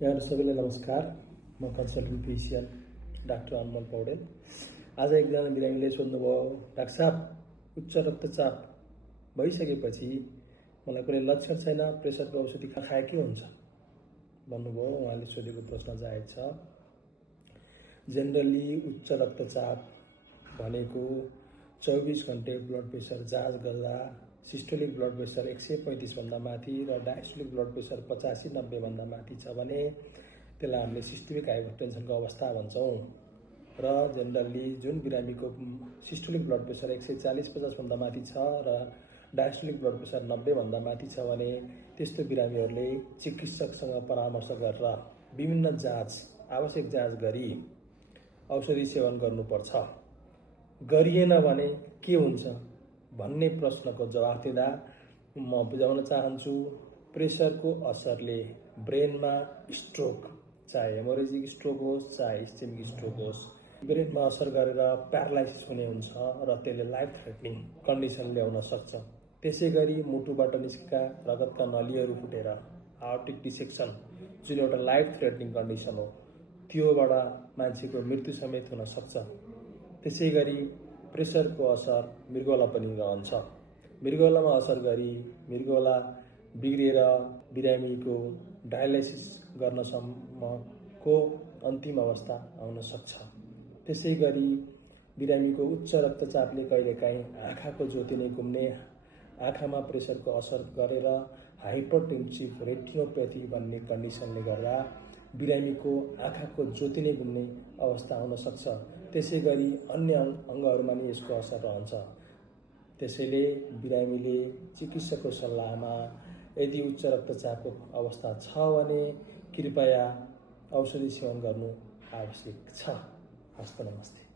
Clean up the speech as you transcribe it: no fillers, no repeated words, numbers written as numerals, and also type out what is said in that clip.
यहाँहरू सबैलाई नमस्कार। म कन्सल्टेन्ट फिजिसियन डाक्टर अनमोल पौडेल। आज एकजना बिरामीले सोध्नुभयो, डाक्टर साहब उच्च रक्तचाप भइसकेपछि मलाई कुनै लक्षण छैन, प्रेसरको औषधि खाए के हुन्छ भन्नुभयो। उहाँले सोधेको प्रश्न जायज छ। जेनरली उच्च रक्तचाप भनेको 24 घण्टे ब्लड प्रेसर जाँच गर्दा सिस्टोलिक ब्लड प्रेसर 135 भन्दा माथि र डायस्टोलिक ब्लड प्रेसर 85-90 भन्दा माथि छ भने त्यसलाई हामीले सिस्टमिक हाइपरटेन्सनको अवस्था भन्छौँ। र जेनरली जुन बिरामीको सिस्टोलिक ब्लड प्रेसर 140-50 भन्दा माथि छ र डायस्टोलिक ब्लड प्रेसर 90 भन्दा माथि छ भने त्यस्तो बिरामीहरूले चिकित्सकसँग परामर्श गरेर विभिन्न आवश्यक जाँच गरी औषधि सेवन गर्नुपर्छ। गरिएन भने के हुन्छ भन्ने प्रश्नको जवाफ दिँदा म बुझाउन चाहन्छु, प्रेसरको असरले ब्रेनमा स्ट्रोक, चाहे हेमोरेजिक स्ट्रोक होस् चाहे इस्केमिक स्ट्रोक होस्, ब्रेनमा असर गरेर प्यारालाइसिस हुने हुन्छ र त्यसले लाइफ थ्रेटनिङ कन्डिसन ल्याउन सक्छ। त्यसै गरी मुटुबाट निस्केका रगतका नलीहरू फुटेर आर्टिक डिसेक्सन, जुन एउटा लाइफ थ्रेटनिङ कन्डिसन हो, त्योबाट मान्छेको मृत्यु समेत हुन सक्छ। त्यसै गरी प्रेसरको असर मृगौला पनि रहन्छ। मृगौलामा असर गरी मृगौला बिग्रिएर बिरामीको डायलाइसिस गर्नसम्मको अन्तिम अवस्था आउन सक्छ। त्यसै गरी बिरामीको उच्च रक्तचापले कहिलेकाहीँ आँखाको ज्योति नै गुम्ने, आँखामा प्रेसरको असर गरेर हाइपरटेन्सिभ रेटिनोप्याथी भन्ने कन्डिसनले गर्दा बिरामीको आँखाको ज्योति नै गुम्ने अवस्था आउन सक्छ। त्यसै गरी अन्य अङ्गहरूमा नि यसको असर रहन्छ। त्यसैले बिरामीले चिकित्सकको सल्लाहमा यदि उच्च रक्तचापको अवस्था छ भने कृपया औषधि सेवन गर्नु आवश्यक छ। हस्त नमस्ते।